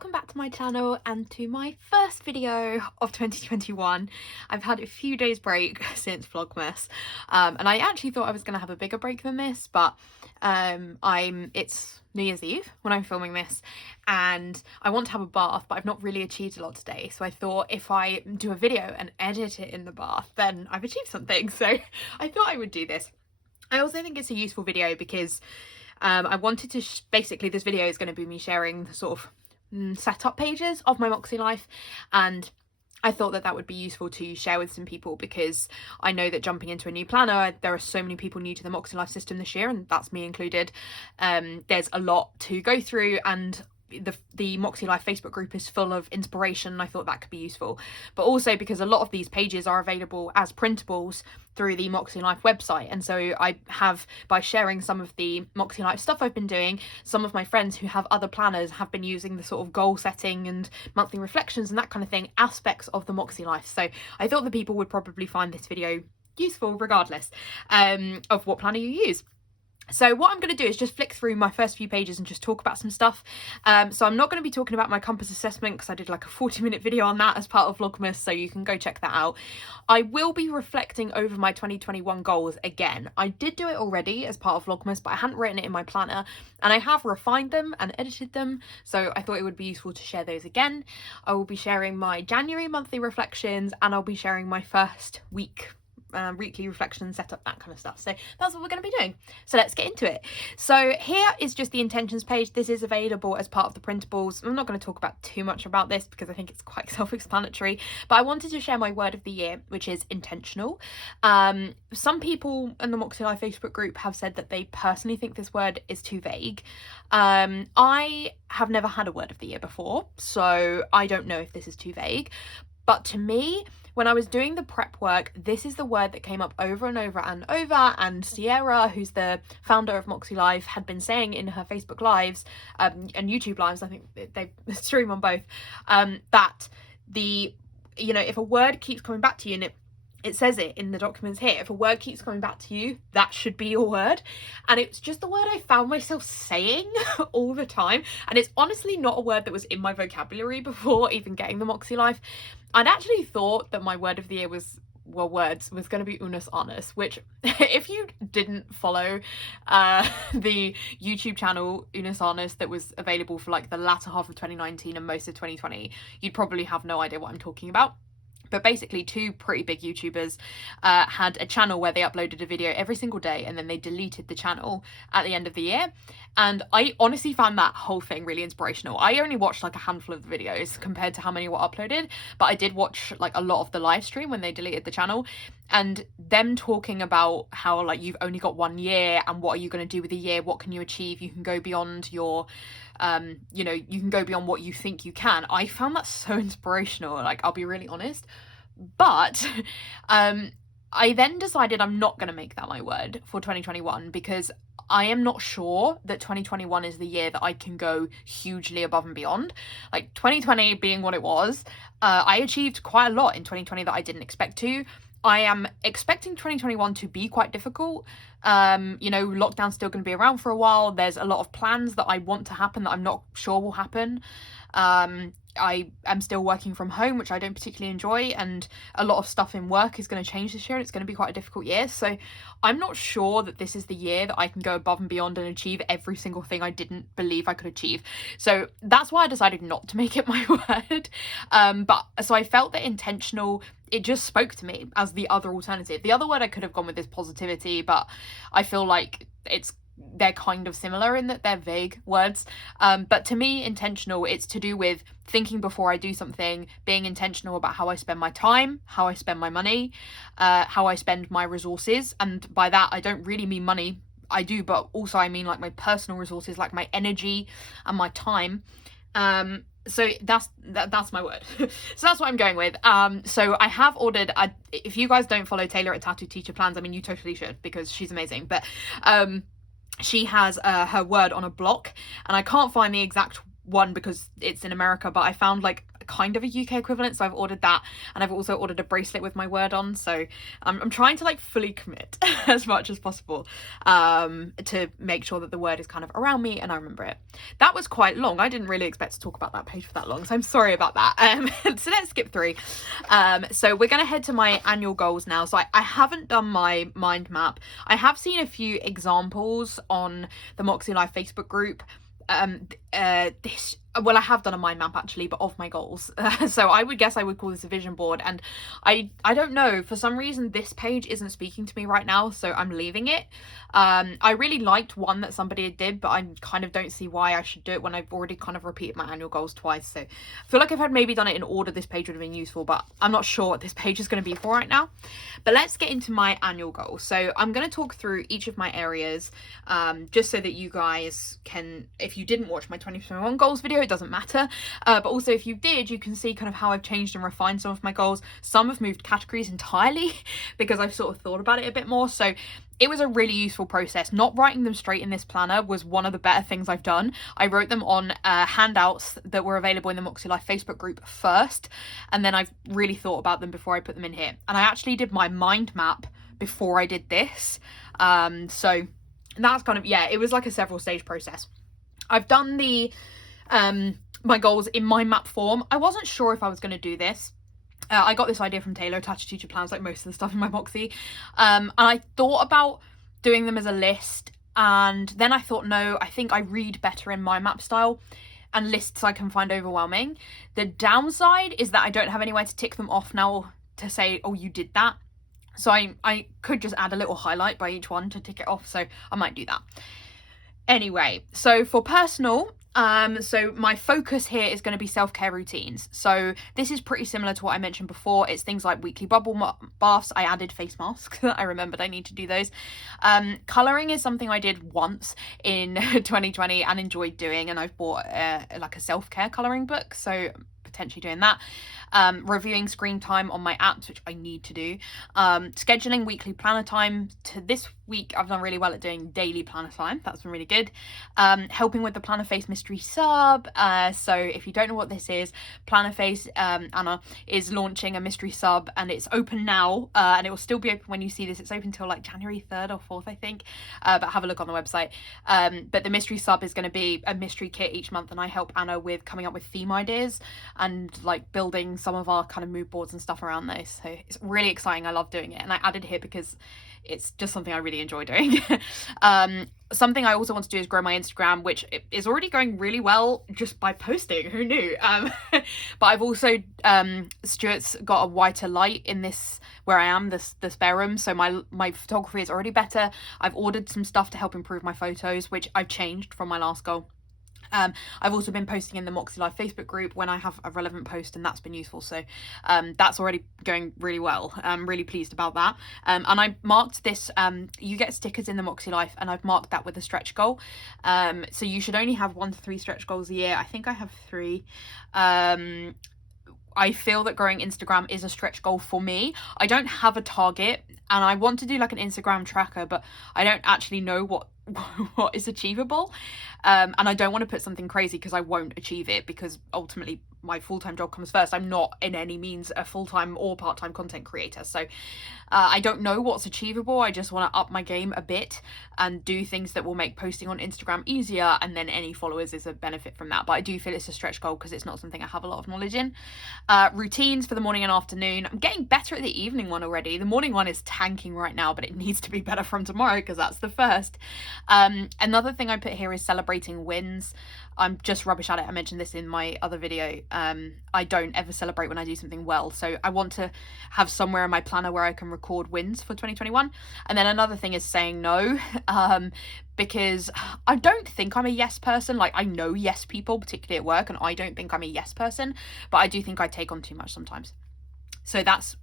welcome back to my channel and to my first video of 2021. I've had a few days break since Vlogmas, and I actually thought I was going to have a bigger break than this, but it's New Year's Eve when I'm filming this and I want to have a bath, but I've not really achieved a lot today, so I thought if I do a video and edit it in the bath then I've achieved something, so I thought I would do this. I also think it's a useful video because I wanted to basically this video is going to be me sharing the sort of setup pages of my MäksēLife, and I thought that would be useful to share with some people because I know that jumping into a new planner, there are so many people new to the MäksēLife system this year, and that's me included. There's a lot to go through, and the MäksēLife Facebook group is full of inspiration, and I thought that could be useful. But also because a lot of these pages are available as printables through the MäksēLife website, and so I have, by sharing some of the MäksēLife stuff I've been doing, some of my friends who have other planners have been using the sort of goal setting and monthly reflections and that kind of thing aspects of the MäksēLife. So I thought that people would probably find this video useful regardless of what planner you use. So what I'm going to do is just flick through my first few pages and just talk about some stuff. So I'm not going to be talking about my compass assessment because I did like a 40-minute video on that as part of Vlogmas, so you can go check that out. I will be reflecting over my 2021 goals again. I did do it already as part of Vlogmas, but I hadn't written it in my planner, and I have refined them and edited them, so I thought it would be useful to share those again. I will be sharing my January monthly reflections, and I'll be sharing my first weekly reflection, setup, that kind of stuff. So that's what we're going to be doing. So let's get into it. So here is just the intentions page. This is available as part of the printables. I'm not going to talk about too much about this because I think it's quite self-explanatory, but I wanted to share my word of the year, which is intentional. Some people in the MäksēLife Facebook group have said that they personally think this word is too vague. I have never had a word of the year before, so I don't know if this is too vague, but to me, when I was doing the prep work, this is the word that came up over and over and over, and Sierra, who's the founder of MäksēLife, had been saying in her Facebook lives and YouTube lives, I think they stream on both, that if a word keeps coming back to you, and it says it in the documents here, if a word keeps coming back to you, that should be your word. And it's just the word I found myself saying all the time, and it's honestly not a word that was in my vocabulary before even getting the MäksēLife. I'd actually thought that my word of the year was going to be Unos Honest, which if you didn't follow the YouTube channel Unos Honest that was available for like the latter half of 2019 and most of 2020, you'd probably have no idea what I'm talking about. But basically, two pretty big YouTubers had a channel where they uploaded a video every single day, and then they deleted the channel at the end of the year. And I honestly found that whole thing really inspirational. I only watched like a handful of the videos compared to how many were uploaded, but I did watch like a lot of the live stream when they deleted the channel, and them talking about how like you've only got 1 year and what are you going to do with the year, what can you achieve, you can go beyond your you can go beyond what you think you can. I found that so inspirational, like, I'll be really honest. But I then decided I'm not going to make that my word for 2021 because I am not sure that 2021 is the year that I can go hugely above and beyond. Like 2020 being what it was, I achieved quite a lot in 2020 that I didn't expect to. I am expecting 2021 to be quite difficult. Lockdown's still going to be around for a while. There's a lot of plans that I want to happen that I'm not sure will happen. I am still working from home, which I don't particularly enjoy, and a lot of stuff in work is going to change this year, and it's going to be quite a difficult year. So I'm not sure that this is the year that I can go above and beyond and achieve every single thing I didn't believe I could achieve. So that's why I decided not to make it my word. So I felt that intentional, it just spoke to me as the other alternative. The other word I could have gone with is positivity, but I feel like they're kind of similar in that they're vague words. But to me, intentional, it's to do with thinking before I do something, being intentional about how I spend my time, how I spend my money, how I spend my resources. And by that, I don't really mean money. I do, but also I mean like my personal resources, like my energy and my time. So that's my word. So that's what I'm going with. So I have ordered, if you guys don't follow Taylor at Tattoo Teacher Plans, I mean, you totally should because she's amazing. But she has her word on a block, and I can't find the exact one because it's in America, but I found like kind of a UK equivalent, so I've ordered that, and I've also ordered a bracelet with my word on, so I'm trying to like fully commit as much as possible to make sure that the word is kind of around me and I remember it. That was quite long. I didn't really expect to talk about that page for that long, so I'm sorry about that. So let's skip through. So we're going to head to my annual goals now. So I haven't done my mind map. I have seen a few examples on the MäksēLife Facebook group. Well, I have done a mind map actually, but of my goals. So I would guess I would call this a vision board, and I don't know, for some reason this page isn't speaking to me right now, so I'm leaving it. I really liked one that somebody did, but I kind of don't see why I should do it when I've already kind of repeated my annual goals twice. So I feel like if I'd maybe done it in order, this page would have been useful, but I'm not sure what this page is going to be for right now. But let's get into my annual goals. So I'm going to talk through each of my areas, just so that you guys can, if you didn't watch my 2021 goals video, it doesn't matter, but also if you did, you can see kind of how I've changed and refined some of my goals. Some have moved categories entirely because I've sort of thought about it a bit more. So it was a really useful process. Not writing them straight in this planner was one of the better things I've done. I wrote them on handouts that were available in the MäksēLife Facebook group first, and then I've really thought about them before I put them in here. And I actually did my mind map before I did this. So that's kind of, yeah, it was like a several stage process. I've done the my goals in mind map form. I wasn't sure if I was going to do this. I got this idea from Taylor, attached to future plans, like most of the stuff in my Moxie. And I thought about doing them as a list, and then I thought, no, I think I read better in mind map style, and lists I can find overwhelming. The downside is that I don't have anywhere to tick them off now to say, oh, you did that. So I could just add a little highlight by each one to tick it off, so I might do that. Anyway, so for personal, so my focus here is going to be self-care routines. So this is pretty similar to what I mentioned before. It's things like weekly bubble baths. I added face masks. I remembered I need to do those. Colouring is something I did once in 2020 and enjoyed doing, and I've bought like a self-care colouring book, so potentially doing that. Reviewing screen time on my apps, which I need to do. Scheduling weekly planner time. To this week I've done really well at doing daily planner time. That's been really good. Helping with the Planner Face mystery sub. So if you don't know what this is, Planner Face, Anna, is launching a mystery sub, and it's open now, and it will still be open when you see this. It's open till like January 3rd or 4th, I think, but have a look on the website. But the mystery sub is going to be a mystery kit each month, and I help Anna with coming up with theme ideas and like building some of our kind of mood boards and stuff around those. So it's really exciting. I love doing it, and I added it here because it's just something I really enjoy doing. Something I also want to do is grow my Instagram, which is already going really well just by posting. Who knew? But I've also, Stuart's got a whiter light in this, where I am, the spare room, so my photography is already better. I've ordered some stuff to help improve my photos, which I've changed from my last goal. I've also been posting in the MäksēLife Facebook group when I have a relevant post, and that's been useful. So that's already going really well. I'm really pleased about that. And I marked this, you get stickers in the MäksēLife, and I've marked that with a stretch goal. So you should only have 1 to 3 stretch goals a year. I think I have 3. I feel that growing Instagram is a stretch goal for me. I don't have a target, and I want to do like an Instagram tracker, but I don't actually know what is achievable, and I don't want to put something crazy because I won't achieve it, because ultimately my full-time job comes first. I'm not in any means a full-time or part-time content creator, so I don't know what's achievable. I just want to up my game a bit and do things that will make posting on Instagram easier, and then any followers is a benefit from that. But I do feel it's a stretch goal because it's not something I have a lot of knowledge in. Routines for the morning and afternoon. I'm getting better at the evening one already. The morning one is tanking right now, but it needs to be better from tomorrow because that's the first. Another thing I put here is celebrating wins. I'm just rubbish at it. I mentioned this in my other video. I don't ever celebrate when I do something well, so I want to have somewhere in my planner where I can record wins for 2021. And then another thing is saying no, because I don't think I'm a yes person. Like, I know yes people, particularly at work, and I don't think I'm a yes person, but I do think I take on too much sometimes. So that's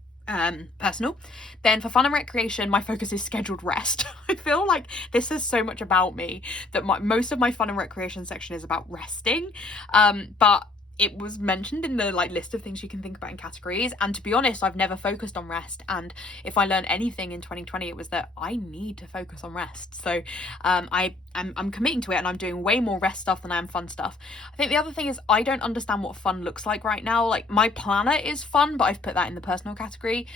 personal. Then for fun and recreation, my focus is scheduled rest. I feel like this is so much about me that most of my fun and recreation section is about resting, but it was mentioned in the like list of things you can think about in categories, and to be honest, I've never focused on rest, and if I learned anything in 2020, it was that I need to focus on rest. So I'm committing to it, and I'm doing way more rest stuff than I am fun stuff. I think the other thing is I don't understand what fun looks like right now. Like, my planner is fun, but I've put that in the personal category,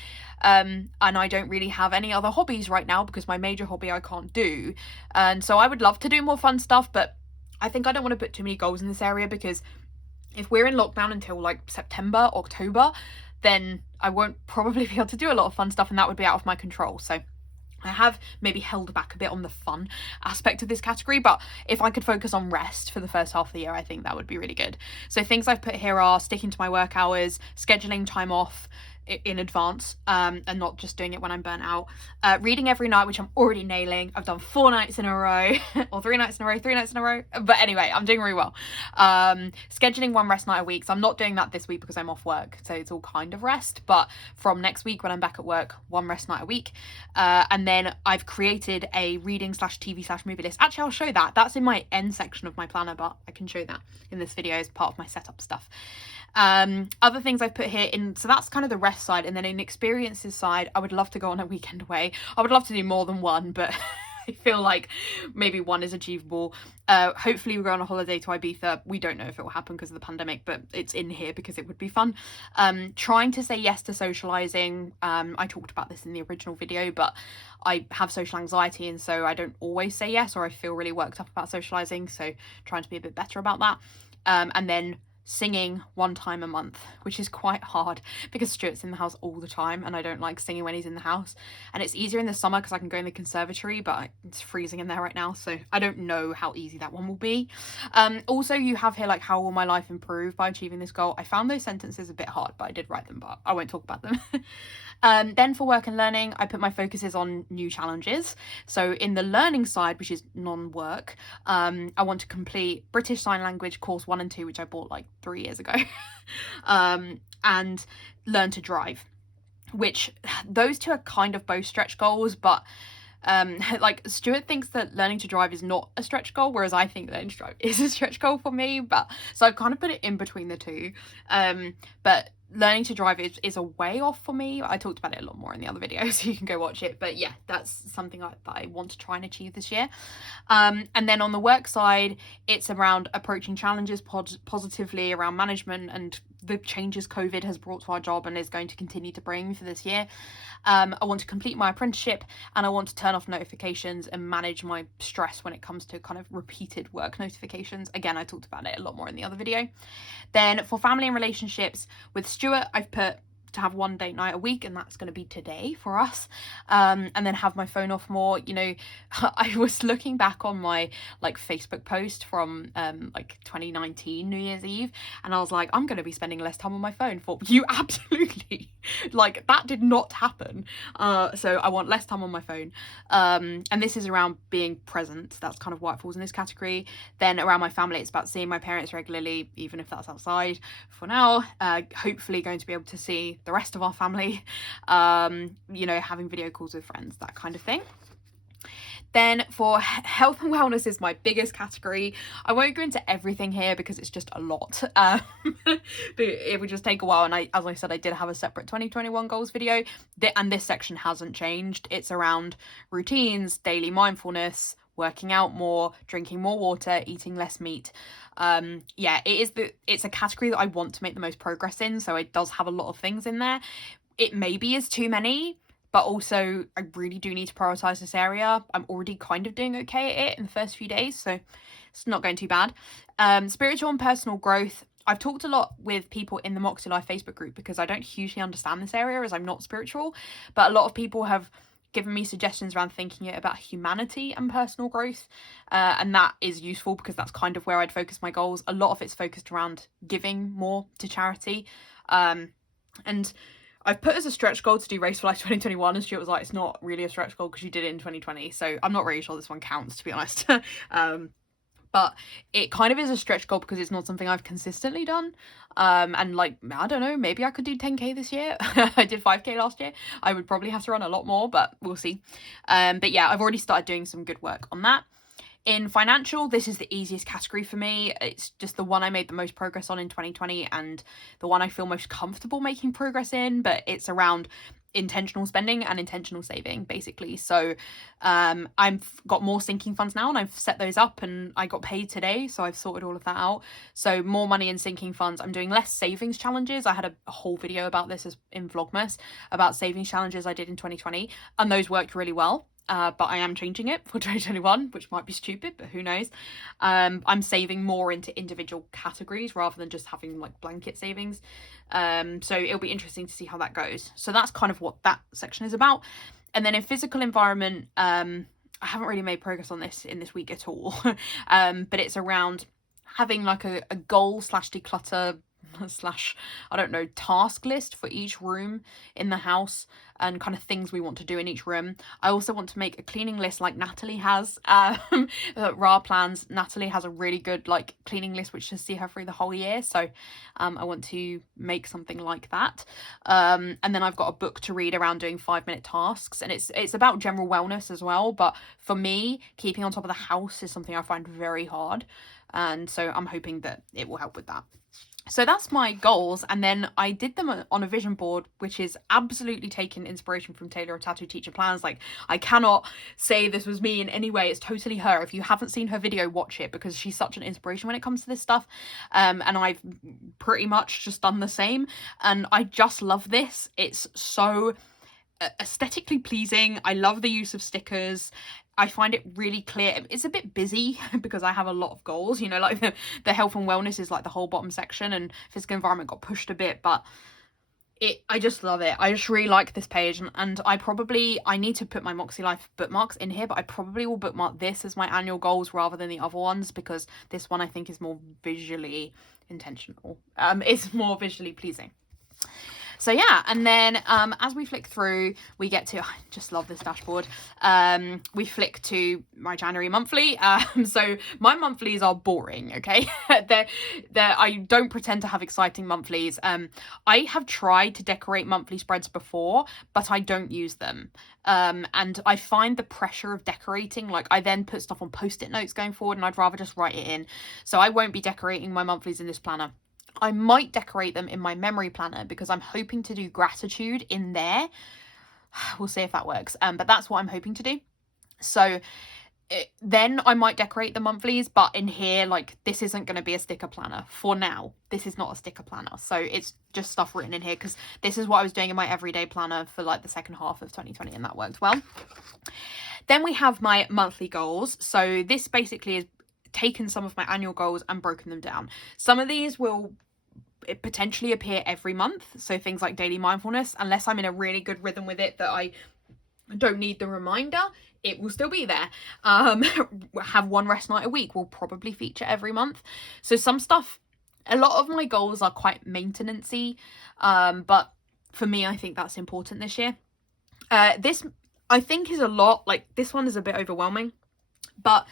and I don't really have any other hobbies right now because my major hobby I can't do, and so I would love to do more fun stuff, but I think I don't want to put too many goals in this area, because if we're in lockdown until like September, October, then I won't probably be able to do a lot of fun stuff, and that would be out of my control. So I have maybe held back a bit on the fun aspect of this category, but if I could focus on rest for the first half of the year, I think that would be really good. So things I've put here are sticking to my work hours, scheduling time off in advance, and not just doing it when I'm burnt out, reading every night, which I'm already nailing. I've done 4 nights in a row or 3 nights in a row, but anyway, I'm doing really well. Scheduling 1 rest night a week, so I'm not doing that this week because I'm off work, so it's all kind of rest, but from next week when I'm back at work, 1 rest night a week. And then I've created a reading /TV/movie list. Actually, I'll show that. That's in my end section of my planner, but I can show that in this video as part of my setup stuff. Other things I've put here in, so that's kind of the rest side, and then in experiences side, I would love to go on a weekend away. I would love to do more than 1, but I feel like maybe 1 is achievable. Hopefully we go on a holiday to Ibiza. We don't know if it will happen because of the pandemic, but it's in here because it would be fun. Trying to say yes to socializing. I talked about this in the original video, but I have social anxiety, and so I don't always say yes, or I feel really worked up about socializing, so trying to be a bit better about that. And then singing 1 time a month, which is quite hard because Stuart's in the house all the time, and I don't like singing when he's in the house. And it's easier in the summer because I can go in the conservatory, but it's freezing in there right now, so I don't know how easy that one will be. Also, you have here like, how will my life improve by achieving this goal? I found those sentences a bit hard, but I did write them, but I won't talk about them. Then for work and learning, I put my focuses on new challenges. So in the learning side, which is non-work, I want to complete British Sign Language course 1 and 2, which I bought like 3 years ago, and learn to drive, which those 2 are kind of both stretch goals, but like Stuart thinks that learning to drive is not a stretch goal, whereas I think learning to drive is a stretch goal for me, but so I've kind of put it in between the 2. But learning to drive is a way off for me. I talked about it a lot more in the other video, so you can go watch it, but yeah, that's something that I want to try and achieve this year. And then on the work side, it's around approaching challenges positively around management and the changes COVID has brought to our job and is going to continue to bring for this year. I want to complete my apprenticeship, and I want to turn off notifications and manage my stress when it comes to kind of repeated work notifications. Again, I talked about it a lot more in the other video. Then for family and relationships with Stuart, I've put to have 1 date night a week, and that's going to be today for us, and then have my phone off more. You know, I was looking back on my like Facebook post from like 2019 New Year's Eve, and I was like, I'm going to be spending less time on my phone. For you, absolutely, like that did not happen. So I want less time on my phone, and this is around being present. That's kind of why it falls in this category. Then around my family, it's about seeing my parents regularly, even if that's outside for now. Hopefully going to be able to see the rest of our family, you know, having video calls with friends, that kind of thing. Then for health and wellness is my biggest category. I won't go into everything here because it's just a lot, but it would just take a while. And as I said, I did have a separate 2021 goals video, and this section hasn't changed. It's around routines, daily mindfulness, working out more, drinking more water, eating less meat. Yeah, it's a category that I want to make the most progress in, so it does have a lot of things in there. It maybe is too many, but also I really do need to prioritize this area. I'm already kind of doing okay at it in the first few days, so it's not going too bad. Spiritual and personal growth. I've talked a lot with people in the MäksēLife Facebook group because I don't hugely understand this area as I'm not spiritual, but a lot of people have given me suggestions around thinking it about humanity and personal growth, and that is useful because that's kind of where I'd focus my goals. A lot of it's focused around giving more to charity, and I've put as a stretch goal to do Race for Life 2021, and Stuart was like, it's not really a stretch goal because you did it in 2020, so I'm not really sure this one counts, to be honest. But it kind of is a stretch goal because it's not something I've consistently done. And like, I don't know, maybe I could do 10k this year. I did 5k last year. I would probably have to run a lot more, but we'll see. But yeah, I've already started doing some good work on that. In financial, this is the easiest category for me. It's just the one I made the most progress on in 2020 and the one I feel most comfortable making progress in, but it's around intentional spending and intentional saving, basically. So I've got more sinking funds now and I've set those up, and I got paid today, so I've sorted all of that out. So more money in sinking funds. I'm doing less savings challenges. I had a whole video about this in Vlogmas about savings challenges I did in 2020, and those worked really well. But I am changing it for 2021, which might be stupid, but who knows. I'm saving more into individual categories rather than just having like blanket savings. So it'll be interesting to see how that goes. So that's kind of what that section is about. And then in physical environment, I haven't really made progress on this in this week at all. But it's around having like a goal / declutter / I don't know, task list for each room in the house and kind of things we want to do in each room. I also want to make a cleaning list like Natalie has. Ra Plans, Natalie has a really good like cleaning list which should see her through the whole year, so I want to make something like that. And then I've got a book to read around doing 5-minute tasks, and it's about general wellness as well, but for me, keeping on top of the house is something I find very hard, and so I'm hoping that it will help with that. So that's my goals, and then I did them on a vision board, which is absolutely taking inspiration from Taylor of Tattoo Teacher Plans. Like, I cannot say this was me in any way. It's totally her. If you haven't seen her video, watch it, because she's such an inspiration when it comes to this stuff. And I've pretty much just done the same, and I just love this. It's so aesthetically pleasing. I love the use of stickers. I find it really clear. It's a bit busy because I have a lot of goals, you know, like the health and wellness is like the whole bottom section, and physical environment got pushed a bit, but I just love it. I just really like this page, and I need to put my MäksēLife bookmarks in here, but I probably will bookmark this as my annual goals rather than the other ones, because this one I think is more visually intentional. It's more visually pleasing. So yeah, and then as we flick through, we get to, I just love this dashboard. We flick to my January monthly. So my monthlies are boring, okay? I don't pretend to have exciting monthlies. I have tried to decorate monthly spreads before, but I don't use them. And I find the pressure of decorating, like I then put stuff on post-it notes going forward, and I'd rather just write it in. So I won't be decorating my monthlies in this planner. I might decorate them in my memory planner because I'm hoping to do gratitude in there. We'll see if that works. But that's what I'm hoping to do. So then I might decorate the monthlies, but in here, like, this isn't going to be a sticker planner for now. This is not a sticker planner. So it's just stuff written in here because this is what I was doing in my everyday planner for like the second half of 2020, and that worked well. Then we have my monthly goals. So this basically is taken some of my annual goals and broken them down. Some of these will potentially appear every month, so things like daily mindfulness, unless I'm in a really good rhythm with it that I don't need the reminder, it will still be there. Have one rest night a week will probably feature every month. So some stuff, a lot of my goals are quite maintenance-y, but for me, I think that's important this year. This I think is a lot, like this one is a bit overwhelming, but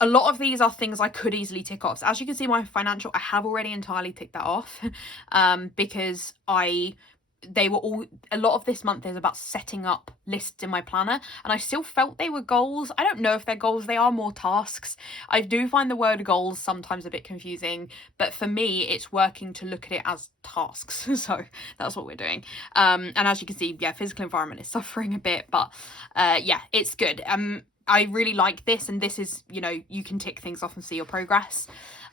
a lot of these are things I could easily tick off. So as you can see, my financial, I have already entirely ticked that off, because a lot of this month is about setting up lists in my planner, and I still felt they were goals. I don't know if they're goals, they are more tasks. I do find the word goals sometimes a bit confusing, but for me, it's working to look at it as tasks. So that's what we're doing. And as you can see, yeah, physical environment is suffering a bit, but yeah, it's good. I really like this, and this is, you know, you can tick things off and see your progress.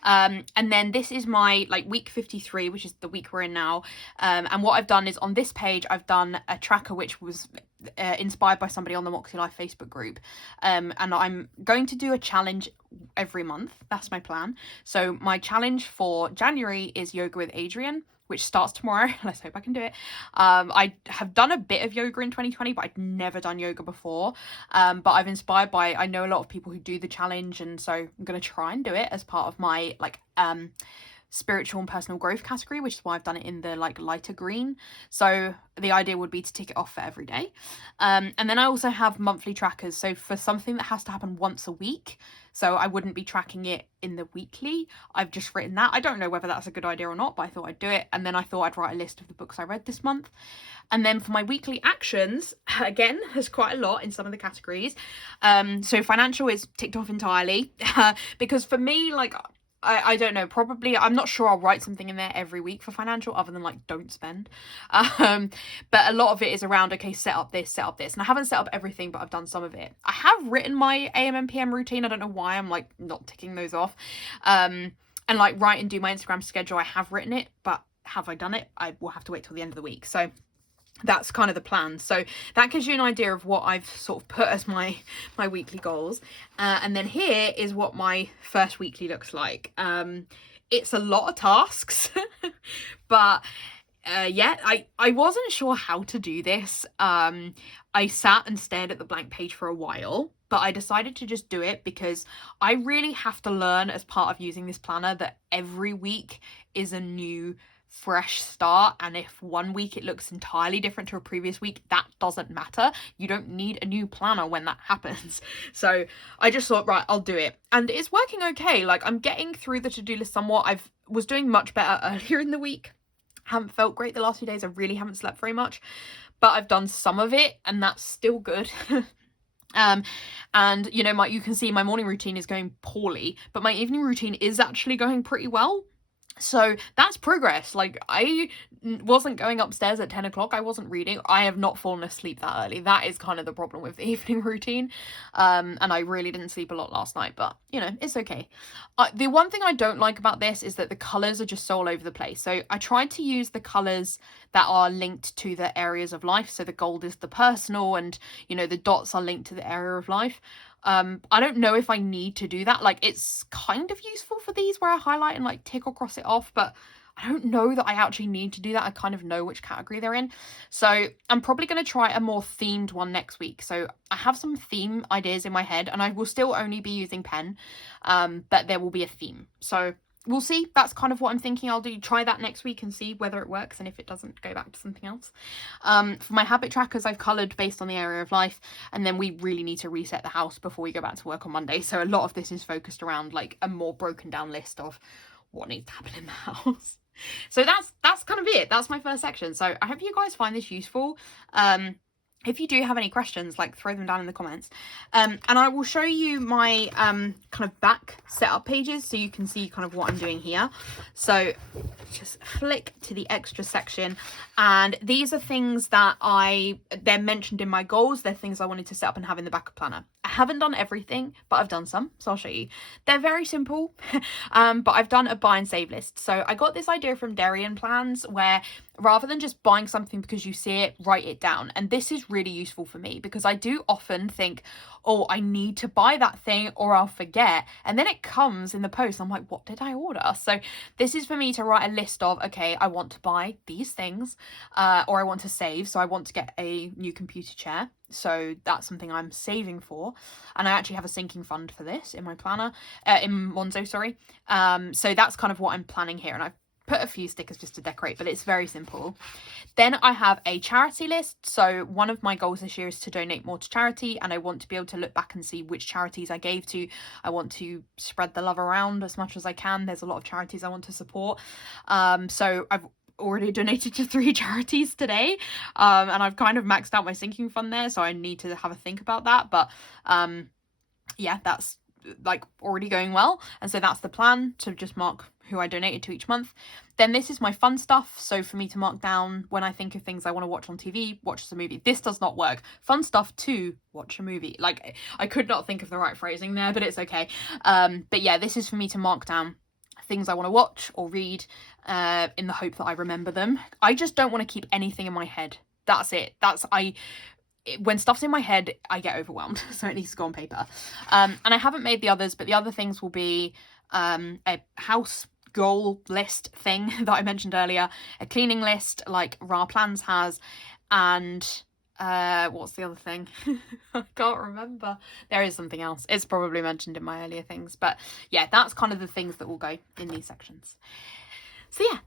And then this is my like week 53, which is the week we're in now. And what I've done is on this page, I've done a tracker which was inspired by somebody on the MäksēLife Facebook group. And I'm going to do a challenge every month. That's my plan. So my challenge for January is yoga with Adrian, which starts tomorrow. Let's hope I can do it. I have done a bit of yoga in 2020, but I'd never done yoga before. But I've inspired by, I know a lot of people who do the challenge, and so I'm going to try and do it as part of my like spiritual and personal growth category, which is why I've done it in the like lighter green. So the idea would be to tick it off for every day. And then I also have monthly trackers. So for something that has to happen once a week, so I wouldn't be tracking it in the weekly, I've just written that. I don't know whether that's a good idea or not, but I thought I'd do it. And then I thought I'd write a list of the books I read this month. And then for my weekly actions, again, there's quite a lot in some of the categories. So financial is ticked off entirely because for me, like, I don't know, probably, I'm not sure I'll write something in there every week for financial other than like don't spend. But a lot of it is around, okay, set up this. And I haven't set up everything, but I've done some of it. I have written my AM and PM routine. I don't know why I'm like not ticking those off. And like write and do my Instagram schedule. I have written it, but have I done it? I will have to wait till the end of the week. So that's kind of the plan. So that gives you an idea of what I've sort of put as my weekly goals. And then here is what my first weekly looks like. It's a lot of tasks, but yeah, I wasn't sure how to do this. I sat and stared at the blank page for a while, but I decided to just do it because I really have to learn as part of using this planner that every week is a new fresh start, and if one week it looks entirely different to a previous week, that doesn't matter. You don't need a new planner when that happens. So I just thought, right, I'll do it, and it's working okay. Like, I'm getting through the to-do list somewhat. I was doing much better earlier in the week. Haven't felt great the last few days. I really haven't slept very much, but I've done some of it, and that's still good. And you know, you can see my morning routine is going poorly, but my evening routine is actually going pretty well. So that's progress. Like, I wasn't going upstairs at 10 o'clock. I wasn't reading. I have not fallen asleep that early. That is kind of the problem with the evening routine. And I really didn't sleep a lot last night, but you know, it's okay. The one thing I don't like about this is that the colours are just so all over the place. So I tried to use the colours that are linked to the areas of life. So the gold is the personal, and you know, the dots are linked to the area of life. I don't know if I need to do that. Like, it's kind of useful for these where I highlight and like tick or cross it off, but I don't know that I actually need to do that. I kind of know which category they're in. So I'm probably going to try a more themed one next week. So I have some theme ideas in my head, and I will still only be using pen, but there will be a theme. So we'll see. That's kind of what I'm thinking. I'll try that next week and see whether it works, and if it doesn't, go back to something else. For my habit trackers, I've coloured based on the area of life, and then we really need to reset the house before we go back to work on Monday. So a lot of this is focused around like a more broken down list of what needs to happen in the house. So that's kind of it. That's my first section. So I hope you guys find this useful. If you do have any questions, like, throw them down in the comments. And I will show you my kind of back setup pages so you can see kind of what I'm doing here. So just flick to the extra section, and these are things that they're mentioned in my goals. They're things I wanted to set up and have in the backup planner. I haven't done everything, but I've done some, so I'll show you. They're very simple, but I've done a buy and save list. So I got this idea from Darian Plans, where rather than just buying something because you see it, write it down. And this is really useful for me because I do often think, oh, I need to buy that thing or I'll forget. And then it comes in the post. I'm like, what did I order? So this is for me to write a list of, okay, I want to buy these things, or I want to save. So I want to get a new computer chair. So that's something I'm saving for. And I actually have a sinking fund for this in my planner, in Monzo, sorry. So that's kind of what I'm planning here. And I've put a few stickers just to decorate, but it's very simple. Then I have a charity list. So one of my goals this year is to donate more to charity, and I want to be able to look back and see which charities I gave to. I want to spread the love around as much as I can. There's a lot of charities I want to support. So I've already donated to 3 charities today, and I've kind of maxed out my sinking fund there, so I need to have a think about that. But yeah, that's like already going well, and so that's the plan, to just mark who I donated to each month. Then this is my fun stuff, so for me to mark down when I think of things I want to watch on TV, watch as a movie. This does not work. Fun stuff to watch a movie. Like, I could not think of the right phrasing there, but it's okay. But yeah, this is for me to mark down things I want to watch or read, in the hope that I remember them. I just don't want to keep anything in my head. That's it. When stuff's in my head, I get overwhelmed, so it needs to go on paper. And I haven't made the others, but the other things will be a house goal list thing that I mentioned earlier, a cleaning list like Ra Plans has, and What's the other thing? I can't remember. There is something else. It's probably mentioned in my earlier things, but yeah, that's kind of the things that will go in these sections. So yeah,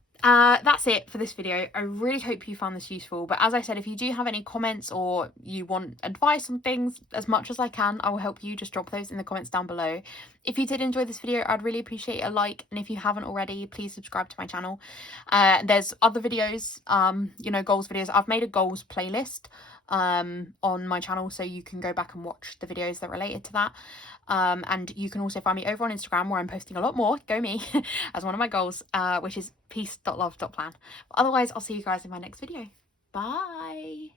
that's it for this video. I really hope you found this useful, but as I said, if you do have any comments or you want advice on things, as much as I can, I will help you. Just drop those in the comments down below. If you did enjoy this video, I'd really appreciate a like, and if you haven't already, please subscribe to my channel. There's other videos, you know, goals videos. I've made a goals playlist on my channel, so you can go back and watch the videos that are related to that. And you can also find me over on Instagram, where I'm posting a lot more, go me, as one of my goals, which is peace.love.plan. But otherwise, I'll see you guys in my next video. Bye.